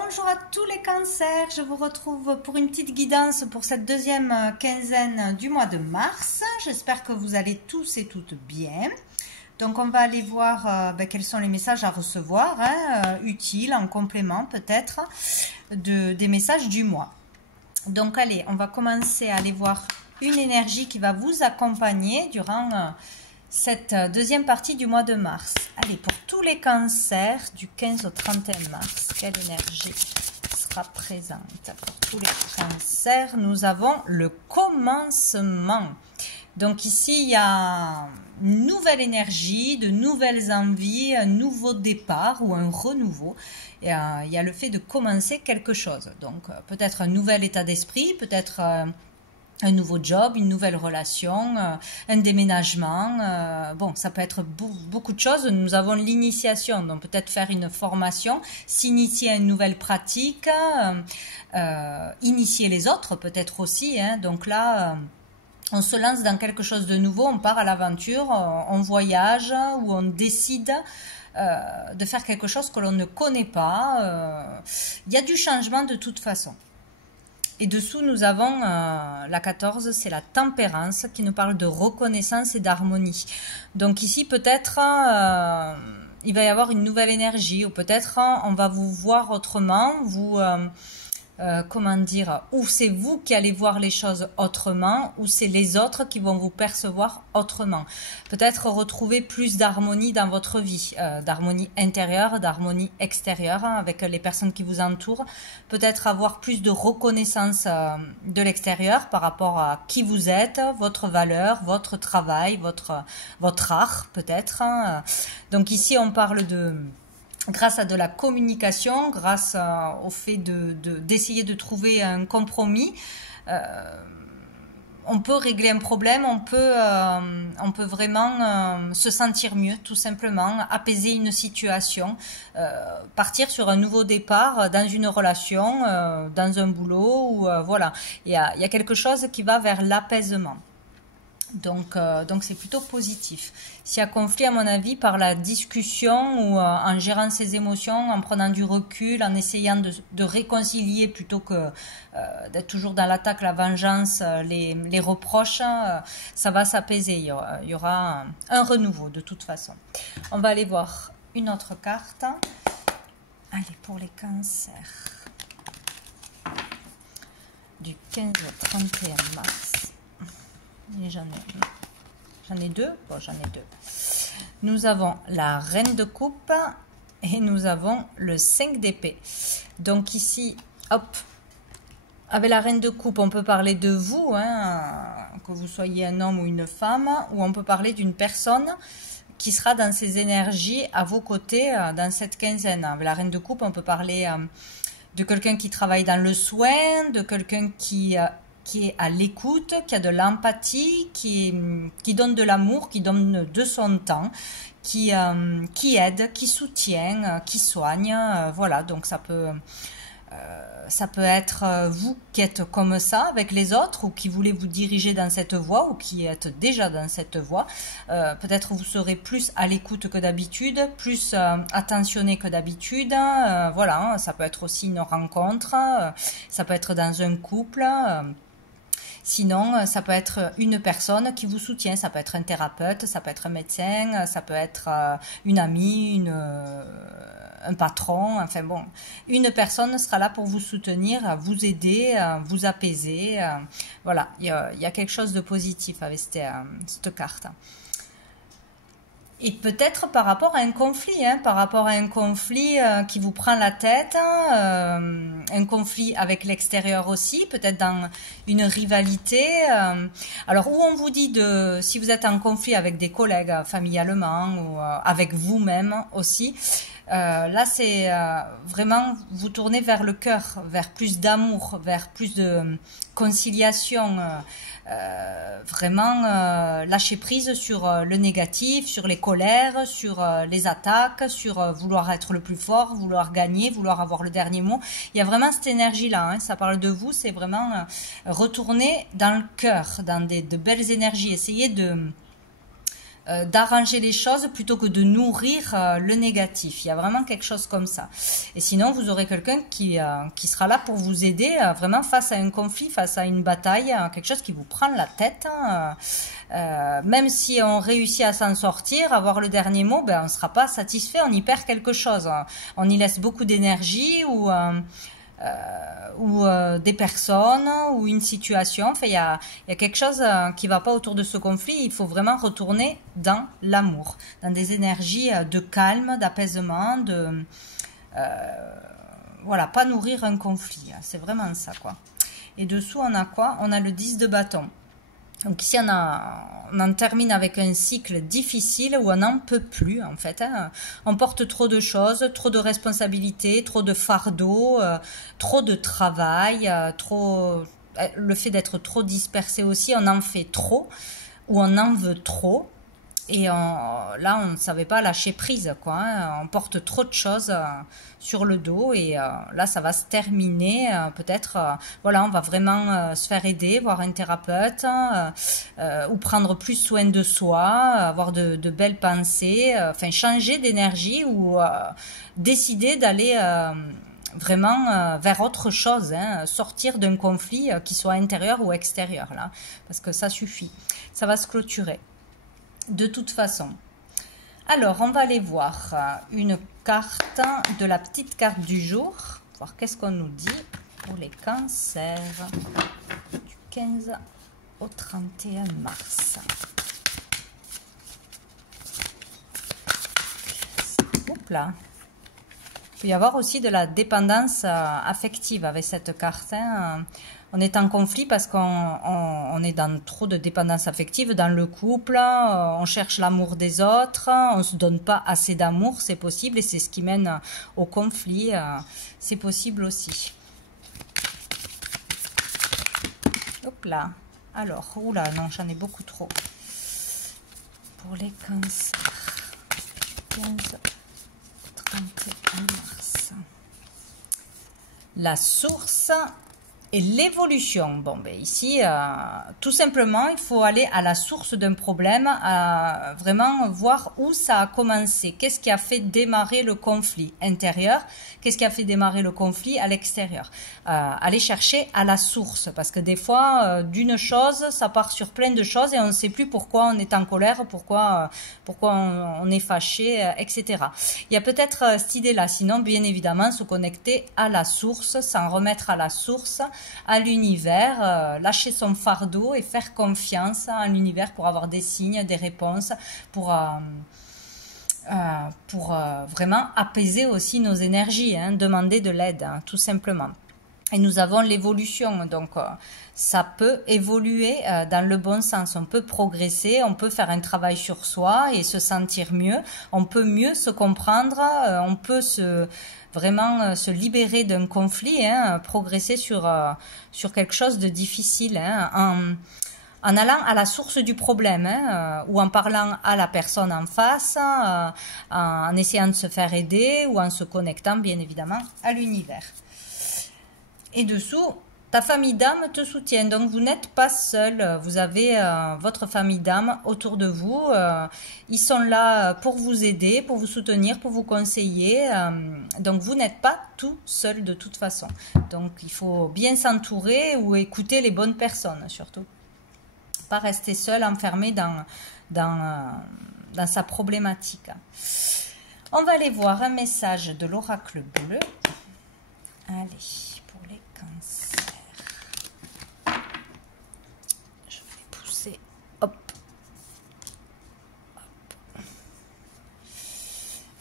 Bonjour à tous les cancers, je vous retrouve pour une petite guidance pour cette deuxième quinzaine du mois de mars. J'espère que vous allez tous et toutes bien. Donc on va aller voir quels sont les messages à recevoir, utiles, en complément peut-être des messages du mois. Donc allez, on va commencer à aller voir une énergie qui va vous accompagner durant cette deuxième partie du mois de mars. Allez, pour tous les cancers du 15 au 31 mars, quelle énergie sera présente? Pour tous les cancers, nous avons le commencement. Donc ici, il y a une nouvelle énergie, de nouvelles envies, un nouveau départ ou un renouveau. Et, il y a le fait de commencer quelque chose. Donc peut-être un nouvel état d'esprit, peut-être un nouveau job, une nouvelle relation, un déménagement. Bon, ça peut être beaucoup de choses. Nous avons l'initiation, donc peut-être faire une formation, s'initier à une nouvelle pratique, initier les autres peut-être aussi. Donc là, on se lance dans quelque chose de nouveau, on part à l'aventure, on voyage ou on décide de faire quelque chose que l'on ne connaît pas. Il y a du changement de toute façon. Et dessous, nous avons la 14, c'est la tempérance qui nous parle de reconnaissance et d'harmonie. Donc ici, peut-être, il va y avoir une nouvelle énergie ou peut-être on va vous voir autrement, comment dire, ou c'est vous qui allez voir les choses autrement, ou c'est les autres qui vont vous percevoir autrement. Peut-être retrouver plus d'harmonie dans votre vie, d'harmonie intérieure, d'harmonie extérieure avec les personnes qui vous entourent. Peut-être avoir plus de reconnaissance de l'extérieur par rapport à qui vous êtes, votre valeur, votre travail, votre art peut-être. Donc ici, on parle grâce à de la communication, grâce au fait d'essayer de trouver un compromis, on peut régler un problème, on peut vraiment se sentir mieux, tout simplement, apaiser une situation, partir sur un nouveau départ dans une relation, dans un boulot, ou voilà. Il y a quelque chose qui va vers l'apaisement. Donc c'est plutôt positif. S'il y a conflit, à mon avis, par la discussion ou en gérant ses émotions, en prenant du recul, en essayant de réconcilier plutôt que d'être toujours dans l'attaque, la vengeance, les reproches, ça va s'apaiser. Il y aura un renouveau de toute façon. On va aller voir une autre carte. Allez, pour les cancers du 15 au 31 mars. Et j'en ai deux. Bon, j'en ai deux. Nous avons la reine de coupe et nous avons le 5 d'épée. Donc ici, hop, avec la reine de coupe, on peut parler de vous, que vous soyez un homme ou une femme, ou on peut parler d'une personne qui sera dans ses énergies à vos côtés dans cette quinzaine. Avec la reine de coupe, on peut parler de quelqu'un qui travaille dans le soin, de quelqu'un qui est à l'écoute, qui a de l'empathie, qui donne de l'amour, qui donne de son temps, qui aide, qui soutient, qui soigne. Voilà, donc ça peut être vous qui êtes comme ça avec les autres ou qui voulez vous diriger dans cette voie ou qui êtes déjà dans cette voie. Peut-être vous serez plus à l'écoute que d'habitude, plus attentionné que d'habitude. Voilà, ça peut être aussi une rencontre, ça peut être dans un couple. Sinon, ça peut être une personne qui vous soutient, ça peut être un thérapeute, ça peut être un médecin, ça peut être une amie, un patron, enfin bon. Une personne sera là pour vous soutenir, vous aider, vous apaiser. Voilà, il y a quelque chose de positif avec cette carte. Et peut-être par rapport à un conflit, qui vous prend la tête, un conflit avec l'extérieur aussi, peut-être dans une rivalité. Alors où on vous dit si vous êtes en conflit avec des collègues familialement ou avec vous-même aussi, là c'est vraiment vous tourner vers le cœur, vers plus d'amour, vers plus de conciliation. Vraiment lâcher prise sur le négatif, sur les colères, sur les attaques, sur vouloir être le plus fort, vouloir gagner, vouloir avoir le dernier mot. Il y a vraiment cette énergie-là, ça parle de vous, c'est vraiment retourner dans le cœur, dans de belles énergies, essayer d'arranger les choses plutôt que de nourrir le négatif. Il y a vraiment quelque chose comme ça. Et sinon, vous aurez quelqu'un qui sera là pour vous aider vraiment face à un conflit, face à une bataille, quelque chose qui vous prend la tête. Même si on réussit à s'en sortir, avoir le dernier mot, ben, on ne sera pas satisfait, on y perd quelque chose. On y laisse beaucoup d'énergie ou des personnes ou une situation. Enfin, il y a quelque chose qui va pas autour de ce conflit. Il faut vraiment retourner dans l'amour, dans des énergies de calme, d'apaisement, voilà, pas nourrir un conflit. C'est vraiment ça, quoi. Et dessous, on a quoi? On a le 10 de bâton. Donc ici, on en termine avec un cycle difficile où on n'en peut plus, en fait. Hein. On porte trop de choses, trop de responsabilités, trop de fardeaux, trop de travail, le fait d'être trop dispersé aussi, on en fait trop ou on en veut trop. Et là, on ne savait pas lâcher prise, quoi. Hein. On porte trop de choses sur le dos et là, ça va se terminer. Peut-être, voilà, on va vraiment se faire aider, voir un thérapeute ou prendre plus soin de soi, avoir de belles pensées, enfin, changer d'énergie ou décider d'aller vraiment vers autre chose, hein, sortir d'un conflit qui soit intérieur ou extérieur, là, parce que ça suffit. Ça va se clôturer. De toute façon. Alors, on va aller voir une carte de la petite carte du jour. Voir qu'est-ce qu'on nous dit pour les cancers du 15 au 31 mars. Oups là. Il peut y avoir aussi de la dépendance affective avec cette carte. Hein. On est en conflit parce qu'on est dans trop de dépendance affective dans le couple, on cherche l'amour des autres, on ne se donne pas assez d'amour, c'est possible et c'est ce qui mène au conflit, c'est possible aussi. Hop là, alors, oula, non, j'en ai beaucoup trop. Pour les cancers, 15, 31 mars. La source et l'évolution. Bon, ben ici, tout simplement, il faut aller à la source d'un problème, vraiment voir où ça a commencé. Qu'est-ce qui a fait démarrer le conflit intérieur? Qu'est-ce qui a fait démarrer le conflit à l'extérieur? Aller chercher à la source, parce que des fois, d'une chose, ça part sur plein de choses et on ne sait plus pourquoi on est en colère, pourquoi on est fâché, etc. Il y a peut-être cette idée-là. Sinon, bien évidemment, se connecter à la source, s'en remettre à la source, à l'univers, lâcher son fardeau et faire confiance à l'univers pour avoir des signes, des réponses, pour vraiment apaiser aussi nos énergies, hein, demander de l'aide, hein, tout simplement. Et nous avons l'évolution, donc ça peut évoluer dans le bon sens, on peut progresser, on peut faire un travail sur soi et se sentir mieux, on peut mieux se comprendre, on peut vraiment se libérer d'un conflit, hein, progresser sur quelque chose de difficile, hein, en allant à la source du problème, hein, ou en parlant à la personne en face, en essayant de se faire aider ou en se connectant bien évidemment à l'univers. Et dessous, ta famille d'âme te soutient, donc vous n'êtes pas seul, vous avez votre famille d'âme autour de vous, ils sont là pour vous aider, pour vous soutenir, pour vous conseiller, donc vous n'êtes pas tout seul de toute façon. Donc il faut bien s'entourer ou écouter les bonnes personnes surtout. Pas rester seul, enfermé dans sa problématique. On va aller voir un message de l'oracle bleu. Allez, pour les cancers. Je vais pousser. Hop. Hop.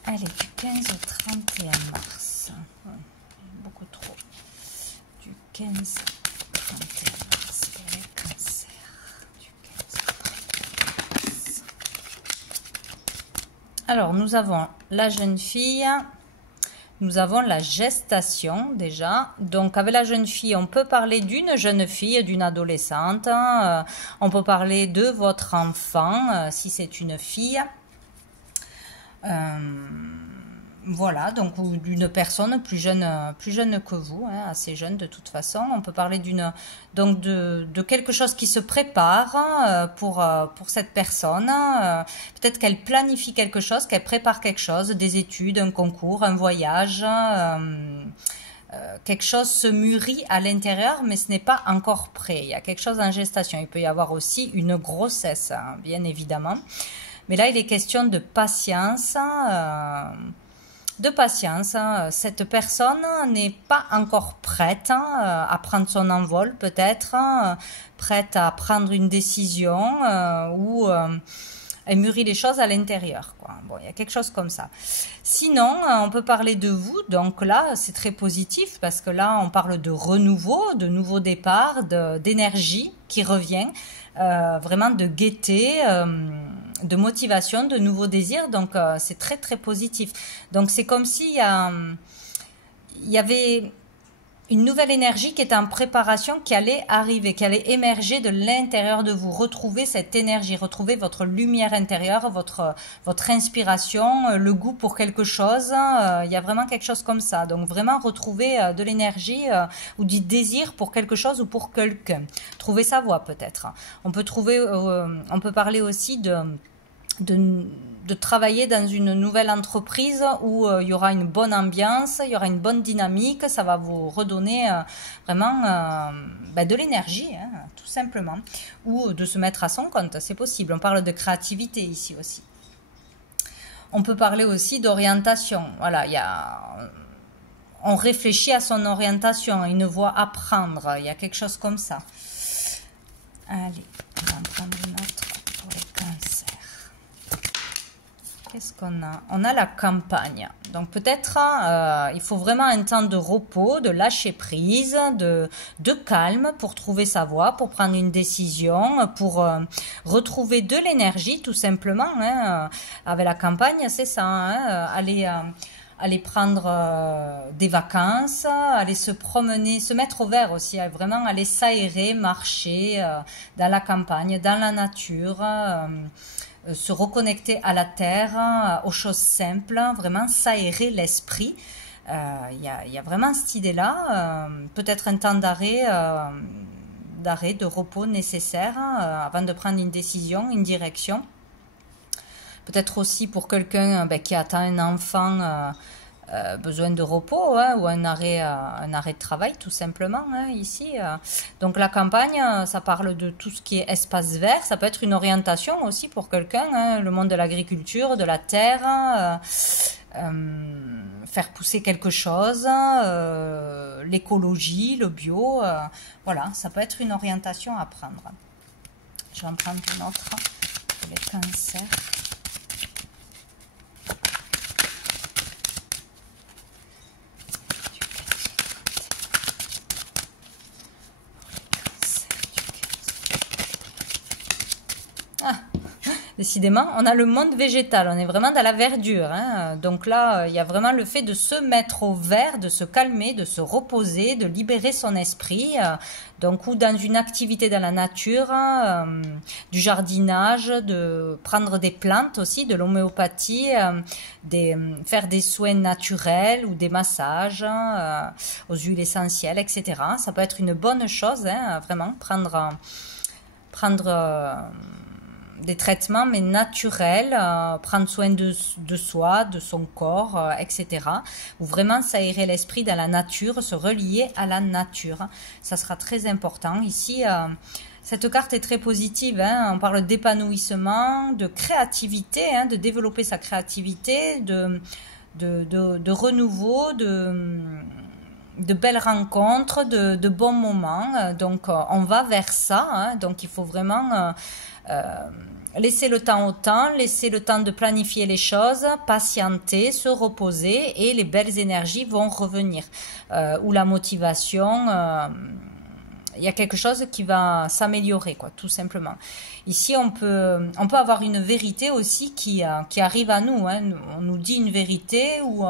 Allez, du 15 au 31 mars. Beaucoup trop. Du 15 au 31 mars pour les cancers. Alors, nous avons la jeune fille, nous avons la gestation déjà. Donc, avec la jeune fille, on peut parler d'une jeune fille, d'une adolescente. On peut parler de votre enfant, si c'est une fille. voilà, donc ou d'une personne plus jeune que vous, hein, assez jeune de toute façon. On peut parler donc de quelque chose qui se prépare pour cette personne. Peut-être qu'elle planifie quelque chose, qu'elle prépare quelque chose, des études, un concours, un voyage. Quelque chose se mûrit à l'intérieur, mais ce n'est pas encore prêt. Il y a quelque chose en gestation. Il peut y avoir aussi une grossesse, hein, bien évidemment. Mais là, il est question de patience. Cette personne n'est pas encore prête à prendre son envol, peut-être, prête à prendre une décision ou elle mûrit les choses à l'intérieur, quoi. Bon, il y a quelque chose comme ça. Sinon, on peut parler de vous. Donc là, c'est très positif parce que là, on parle de renouveau, de nouveau départ, d'énergie qui revient, vraiment de gaieté, de motivation, de nouveaux désirs. Donc, c'est très, très positif. Donc, c'est comme s'il y avait une nouvelle énergie qui était en préparation, qui allait arriver, qui allait émerger de l'intérieur de vous. Retrouver cette énergie, retrouver votre lumière intérieure, votre inspiration, le goût pour quelque chose. Il y a vraiment quelque chose comme ça. Donc vraiment retrouver de l'énergie ou du désir pour quelque chose ou pour quelqu'un. Trouver sa voie peut-être. On peut parler aussi de travailler dans une nouvelle entreprise où il y aura une bonne ambiance, il y aura une bonne dynamique, ça va vous redonner vraiment de l'énergie, hein, tout simplement. Ou de se mettre à son compte, c'est possible. On parle de créativité ici aussi. On peut parler aussi d'orientation. Voilà, on réfléchit à son orientation, une voie à prendre, il y a quelque chose comme ça. Allez, on va en prendre une autre pour les cancers. Qu'est-ce qu'on a? On a la campagne. Donc peut-être il faut vraiment un temps de repos, de lâcher prise, de calme pour trouver sa voie, pour prendre une décision, pour retrouver de l'énergie tout simplement. Hein. Avec la campagne, c'est ça. Hein. Aller prendre des vacances, aller se promener, se mettre au vert aussi, vraiment aller s'aérer, marcher dans la campagne, dans la nature. Se reconnecter à la terre, aux choses simples, vraiment s'aérer l'esprit. Il y a vraiment cette idée-là, peut-être un temps d'arrêt, de repos nécessaire avant de prendre une décision, une direction. Peut-être aussi pour quelqu'un qui attend un enfant, besoin de repos hein, ou un arrêt de travail tout simplement hein, ici. Donc la campagne, ça parle de tout ce qui est espace vert, ça peut être une orientation aussi pour quelqu'un, hein, le monde de l'agriculture, de la terre, faire pousser quelque chose, l'écologie, le bio, voilà, ça peut être une orientation à prendre. Je vais en prendre une autre pour les cancers. Décidément, on a le monde végétal, on est vraiment dans la verdure. Hein. Donc là, il y a vraiment le fait de se mettre au vert, de se calmer, de se reposer, de libérer son esprit. Donc, ou dans une activité dans la nature, du jardinage, de prendre des plantes aussi, de l'homéopathie, faire des soins naturels ou des massages aux huiles essentielles, etc. Ça peut être une bonne chose, hein, vraiment, prendre des traitements mais naturels, prendre soin de soi, de son corps, etc. Ou vraiment s'aérer l'esprit dans la nature, se relier à la nature. Ça sera très important. Ici, cette carte est très positive. Hein. On parle d'épanouissement, de créativité, hein, de développer sa créativité, de renouveau, de belles rencontres, de bons moments. Donc, on va vers ça. Hein. Donc, il faut vraiment laisser le temps au temps, laisser le temps de planifier les choses, patienter, se reposer et les belles énergies vont revenir. Ou la motivation, il y a quelque chose qui va s'améliorer, quoi, tout simplement. Ici, on peut avoir une vérité aussi qui arrive à nous. Hein. On nous dit une vérité où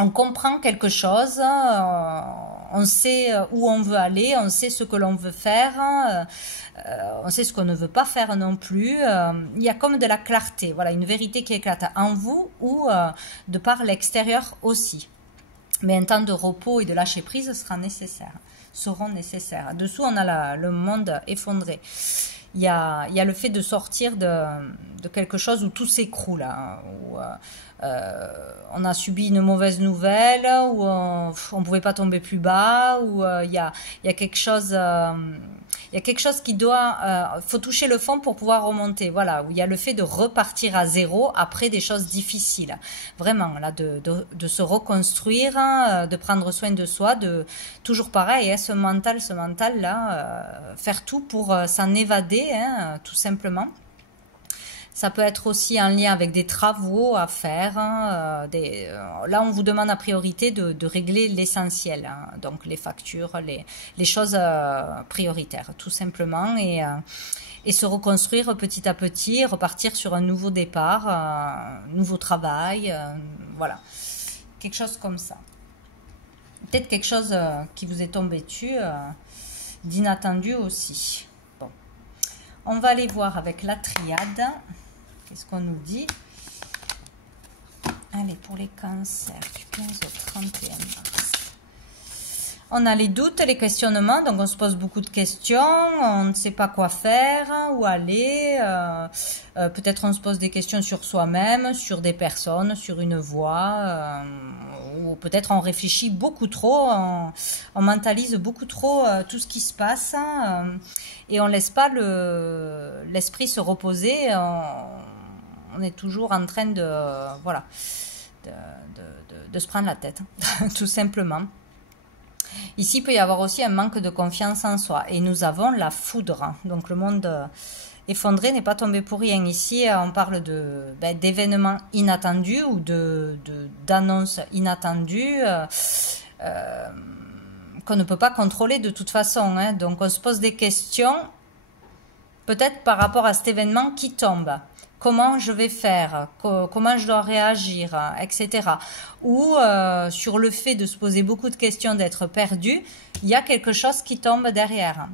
on comprend quelque chose, on sait où on veut aller, on sait ce que l'on veut faire, on sait ce qu'on ne veut pas faire non plus. Il y a comme de la clarté, voilà, une vérité qui éclate en vous ou de par l'extérieur aussi. Mais un temps de repos et de lâcher prise seront nécessaires. Dessous, on a le monde effondré. Il y a le fait de sortir de quelque chose où tout s'écroule, hein, où on a subi une mauvaise nouvelle, où on ne pouvait pas tomber plus bas, où il y a quelque chose... il y a quelque chose qui doit... faut toucher le fond pour pouvoir remonter. Voilà, où il y a le fait de repartir à zéro après des choses difficiles. Vraiment, là, de se reconstruire, hein, de prendre soin de soi, toujours pareil, hein, ce mental-là, faire tout pour s'en évader, hein, tout simplement. Ça peut être aussi en lien avec des travaux à faire. Hein, là, on vous demande en priorité de régler l'essentiel, hein, donc les factures, les choses prioritaires, tout simplement, et se reconstruire petit à petit, repartir sur un nouveau départ, un nouveau travail, voilà, quelque chose comme ça. Peut-être quelque chose qui vous est tombé dessus, d'inattendu aussi. Bon. On va aller voir avec la triade. Qu'est-ce qu'on nous dit? Allez, pour les cancers, du 15 au 31 mars. On a les doutes, les questionnements, donc on se pose beaucoup de questions, on ne sait pas quoi faire, où aller, peut-être on se pose des questions sur soi-même, sur des personnes, sur une voie, ou peut-être on réfléchit beaucoup trop, on mentalise beaucoup trop tout ce qui se passe, et on ne laisse pas l'esprit se reposer, on est toujours en train de, voilà, de se prendre la tête, tout simplement. Ici, il peut y avoir aussi un manque de confiance en soi. Et nous avons la foudre. Donc, le monde effondré n'est pas tombé pour rien. Ici, on parle d'événements inattendus ou d'annonces inattendues qu'on ne peut pas contrôler de toute façon. Hein. Donc, on se pose des questions, peut-être par rapport à cet événement qui tombe. Comment je vais faire, comment je dois réagir, etc. Ou sur le fait de se poser beaucoup de questions, d'être perdu, il y a quelque chose qui tombe derrière,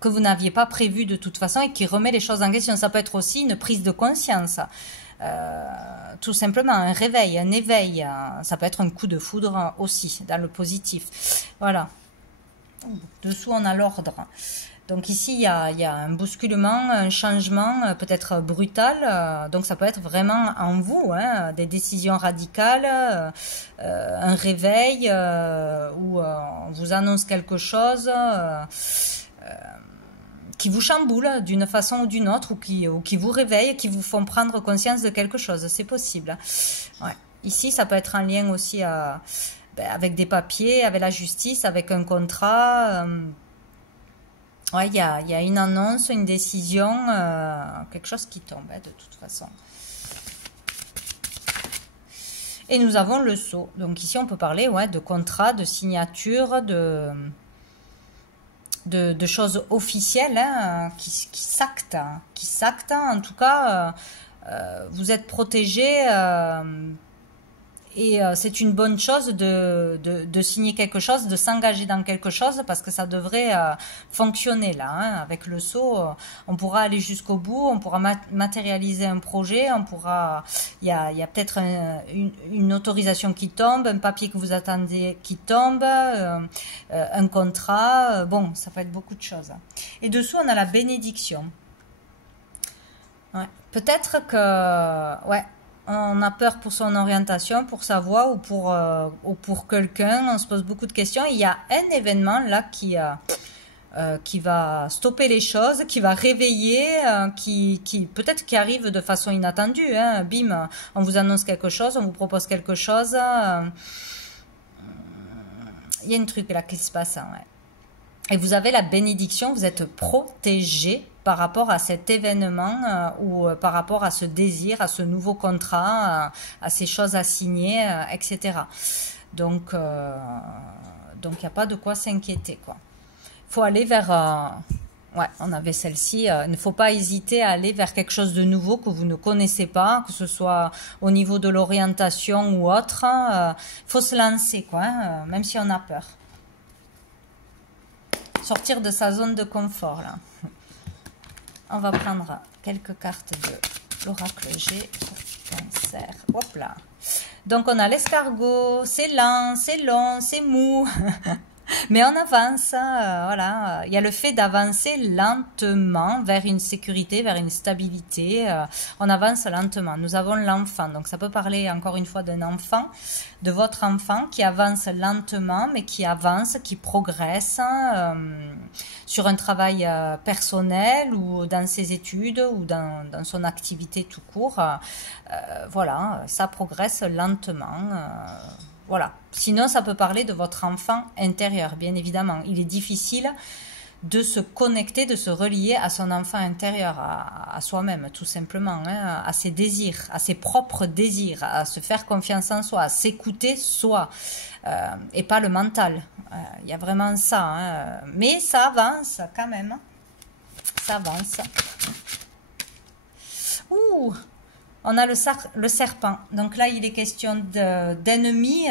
que vous n'aviez pas prévu de toute façon et qui remet les choses en question. Ça peut être aussi une prise de conscience, tout simplement un réveil, un éveil. Ça peut être un coup de foudre aussi, dans le positif. Voilà. Dessous, on a l'ordre. Donc ici, il y a un bousculement, un changement peut-être brutal. Donc ça peut être vraiment en vous, hein, des décisions radicales, un réveil où on vous annonce quelque chose qui vous chamboule d'une façon ou d'une autre, ou qui vous réveille, qui vous font prendre conscience de quelque chose. C'est possible. Ouais. Ici, ça peut être en lien aussi avec des papiers, avec la justice, avec un contrat... Ouais, il y a une annonce, une décision, quelque chose qui tombe, hein, de toute façon. Et nous avons le sceau. Donc ici, on peut parler de contrat, de signature, de choses officielles, hein, qui s'actent. Qui s'actent. En tout cas, vous êtes protégé. Et c'est une bonne chose de signer quelque chose, de s'engager dans quelque chose, parce que ça devrait fonctionner là. Hein. Avec le sceau, on pourra aller jusqu'au bout, on pourra matérialiser un projet, il y a peut-être une autorisation qui tombe, un papier que vous attendez qui tombe, un contrat, bon, ça peut être beaucoup de choses. Et dessous, on a la bénédiction. Ouais. Peut-être que, ouais, on a peur pour son orientation, pour sa voie ou pour quelqu'un. On se pose beaucoup de questions. Il y a un événement là qui va stopper les choses, qui va réveiller, peut-être qui arrive de façon inattendue. Hein. Bim, on vous annonce quelque chose, on vous propose quelque chose. Il y a un truc là qui se passe. Ouais. Et vous avez la bénédiction, vous êtes protégé par rapport à cet événement ou par rapport à ce désir, à ce nouveau contrat, à ces choses à signer, etc. Donc, il n'y a pas de quoi s'inquiéter, quoi. Il faut aller vers... ouais, on avait celle-ci. Il ne faut pas hésiter à aller vers quelque chose de nouveau que vous ne connaissez pas, que ce soit au niveau de l'orientation ou autre. Il faut se lancer, quoi, hein, même si on a peur. sortir de sa zone de confort, là. On va prendre quelques cartes de l'oracle G pour Cancer. Hop là. Donc, on a l'escargot. C'est lent, c'est long, c'est mou. Mais on avance, voilà. Il y a le fait d'avancer lentement vers une sécurité, vers une stabilité. On avance lentement. Nous avons l'enfant. Donc, ça peut parler encore une fois d'un enfant, de votre enfant qui avance lentement, mais qui avance, qui progresse sur un travail personnel ou dans ses études ou dans son activité tout court. Voilà, ça progresse lentement. Voilà. Sinon, ça peut parler de votre enfant intérieur, bien évidemment. Il est difficile de se connecter, de se relier à son enfant intérieur, à soi-même, tout simplement, hein, à ses désirs, à ses propres désirs, à se faire confiance en soi, à s'écouter soi, et pas le mental. Il y a vraiment ça. Hein. Mais ça avance quand même. Ça avance. Ouh! On a le serpent. Donc là, il est question d'ennemis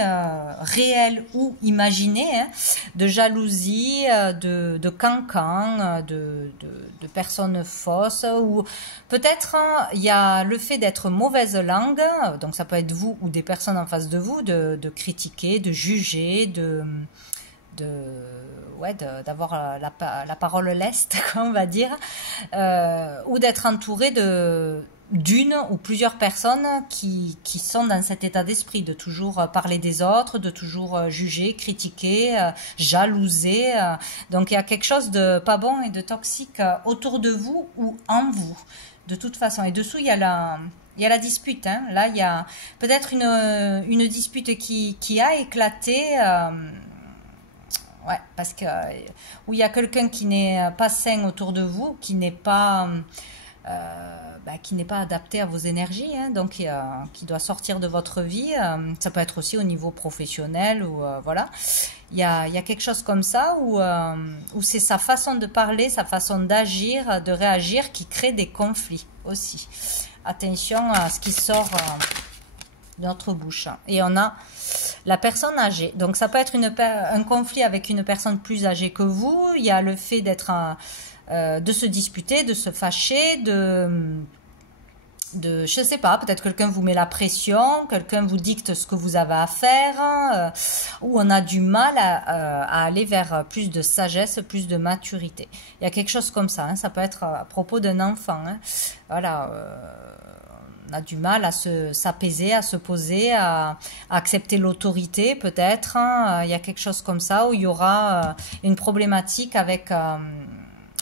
réels ou imaginés, hein, de jalousie, de cancans, de personnes fausses. Ou peut-être il y a le fait d'être mauvaise langue. Donc ça peut être vous ou des personnes en face de vous, de critiquer, de juger, d'avoir la parole leste, on va dire, ou d'être entouré d'une ou plusieurs personnes qui sont dans cet état d'esprit, de toujours parler des autres, de toujours juger, critiquer, jalouser. Donc il y a quelque chose de pas bon et de toxique autour de vous ou en vous, de toute façon. Et dessous, il y a la dispute. Hein. Là, il y a peut-être une dispute qui a éclaté. Ouais, parce que où il y a quelqu'un qui n'est pas sain autour de vous, qui n'est pas adapté à vos énergies, hein, donc qui doit sortir de votre vie. Ça peut être aussi au niveau professionnel ou voilà. Il y a quelque chose comme ça où c'est sa façon de parler, sa façon d'agir, de réagir qui crée des conflits aussi. Attention à ce qui sort de notre bouche. Et on a la personne âgée. Donc ça peut être un conflit avec une personne plus âgée que vous. Il y a le fait de se disputer, de se fâcher, je sais pas, peut-être quelqu'un vous met la pression, quelqu'un vous dicte ce que vous avez à faire, ou on a du mal à aller vers plus de sagesse, plus de maturité. Il y a quelque chose comme ça, hein, ça peut être à propos d'un enfant. Hein. Voilà, on a du mal à s'apaiser, à se poser, à accepter l'autorité peut-être. Hein. Il y a quelque chose comme ça où il y aura une problématique avec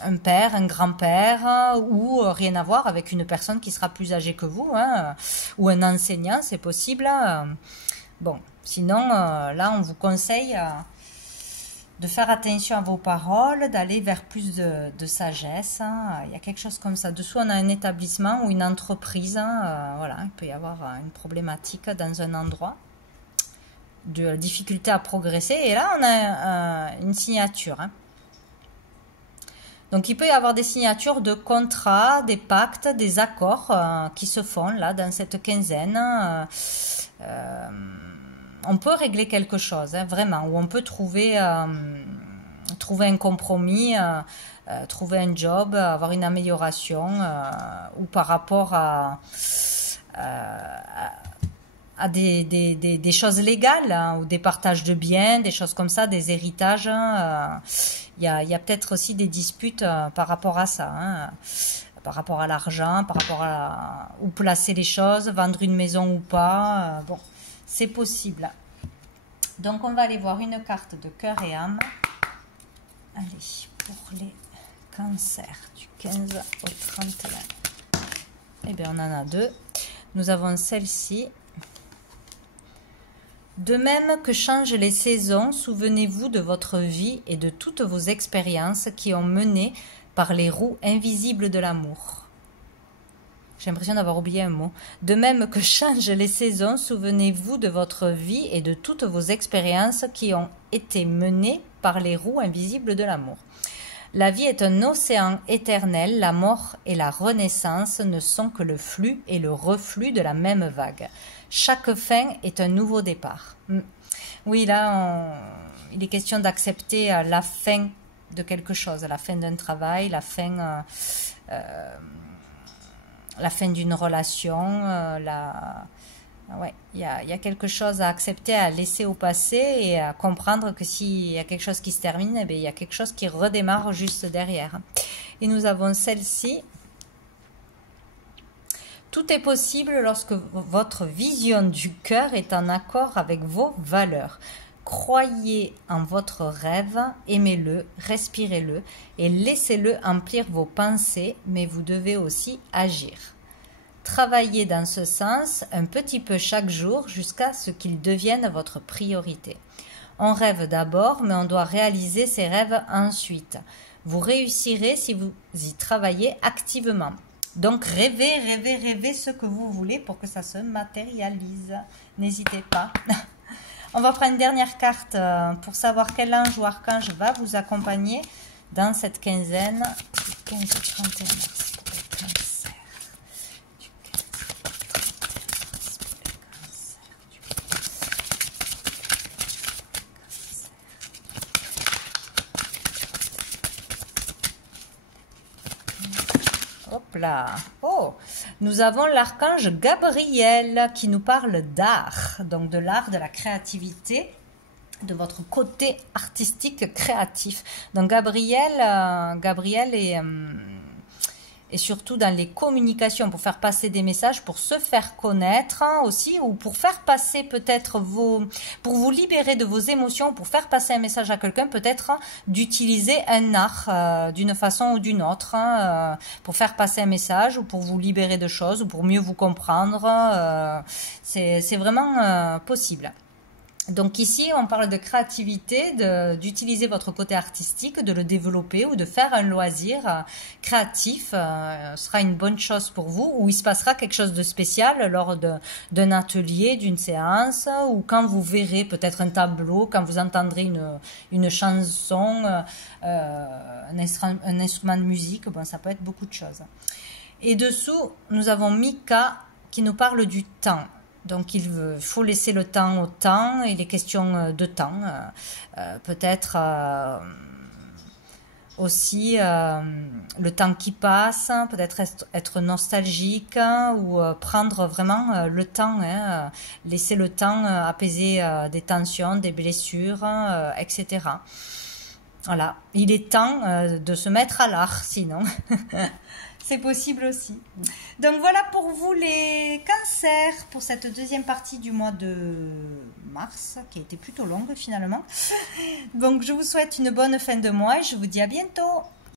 un père, un grand-père, ou rien à voir avec une personne qui sera plus âgée que vous, hein, ou un enseignant, c'est possible. Bon, sinon, là, on vous conseille de faire attention à vos paroles, d'aller vers plus de sagesse. Hein. Il y a quelque chose comme ça. Dessous, on a un établissement ou une entreprise. Hein, voilà, il peut y avoir une problématique dans un endroit, de difficulté à progresser. Et là, on a une signature. Hein. Donc, il peut y avoir des signatures de contrats, des pactes, des accords qui se font là dans cette quinzaine. On peut régler quelque chose, hein, vraiment, où on peut trouver un compromis, trouver un job, avoir une amélioration, ou par rapport à des choses légales, hein, ou des partages de biens, des choses comme ça, des héritages. Hein, il y a peut-être aussi des disputes par rapport à ça, hein, par rapport à l'argent, par rapport à où placer les choses, vendre une maison ou pas. Bon, c'est possible. Donc, on va aller voir une carte de cœur et âme. Allez, pour les cancers du 15 au 31. Eh bien, on en a deux. Nous avons celle-ci. De même que changent les saisons, souvenez-vous de votre vie et de toutes vos expériences qui ont mené par les roues invisibles de l'amour. J'ai l'impression d'avoir oublié un mot. De même que changent les saisons, souvenez-vous de votre vie et de toutes vos expériences qui ont été menées par les roues invisibles de l'amour. La vie est un océan éternel, la mort et la renaissance ne sont que le flux et le reflux de la même vague. Chaque fin est un nouveau départ. Oui, là, il est question d'accepter la fin de quelque chose, la fin d'un travail, la fin d'une relation, ouais, il y a quelque chose à accepter, à laisser au passé et à comprendre que s'il y a quelque chose qui se termine, eh bien, il y a quelque chose qui redémarre juste derrière. Et nous avons celle-ci. Tout est possible lorsque votre vision du cœur est en accord avec vos valeurs. Croyez en votre rêve, aimez-le, respirez-le et laissez-le emplir vos pensées, mais vous devez aussi agir. Travaillez dans ce sens un petit peu chaque jour jusqu'à ce qu'il devienne votre priorité. On rêve d'abord, mais on doit réaliser ses rêves ensuite. Vous réussirez si vous y travaillez activement. Donc rêvez, rêvez, rêvez ce que vous voulez pour que ça se matérialise. N'hésitez pas. On va prendre une dernière carte pour savoir quel ange ou archange va vous accompagner dans cette quinzaine du 15 au 31 mars pour le cancer. Du 15 au 31 mars pour le cancer. Hop là. Oh, nous avons l'archange Gabriel qui nous parle d'art, donc de l'art, de la créativité, de votre côté artistique créatif. Donc Gabriel est surtout dans les communications pour faire passer des messages, pour se faire connaître aussi, ou pour faire passer peut-être pour vous libérer de vos émotions, pour faire passer un message à quelqu'un, peut-être d'utiliser un art d'une façon ou d'une autre, pour faire passer un message ou pour vous libérer de choses ou pour mieux vous comprendre. C'est vraiment possible. Donc ici, on parle de créativité, d'utiliser votre côté artistique, de le développer ou de faire un loisir créatif. Ce sera une bonne chose pour vous, ou il se passera quelque chose de spécial lors d'un atelier, d'une séance, ou quand vous verrez peut-être un tableau, quand vous entendrez une chanson, un instrument de musique. Bon, ça peut être beaucoup de choses. Et dessous, nous avons Mika qui nous parle du temps. Donc il faut laisser le temps au temps, et les questions de temps, peut-être aussi le temps qui passe, peut-être être nostalgique ou prendre vraiment le temps, laisser le temps apaiser des tensions, des blessures, etc. Voilà, il est temps de se mettre à l'art sinon. C'est possible aussi. Donc voilà pour vous les cancers pour cette deuxième partie du mois de mars, qui a été plutôt longue finalement. Donc je vous souhaite une bonne fin de mois et je vous dis à bientôt.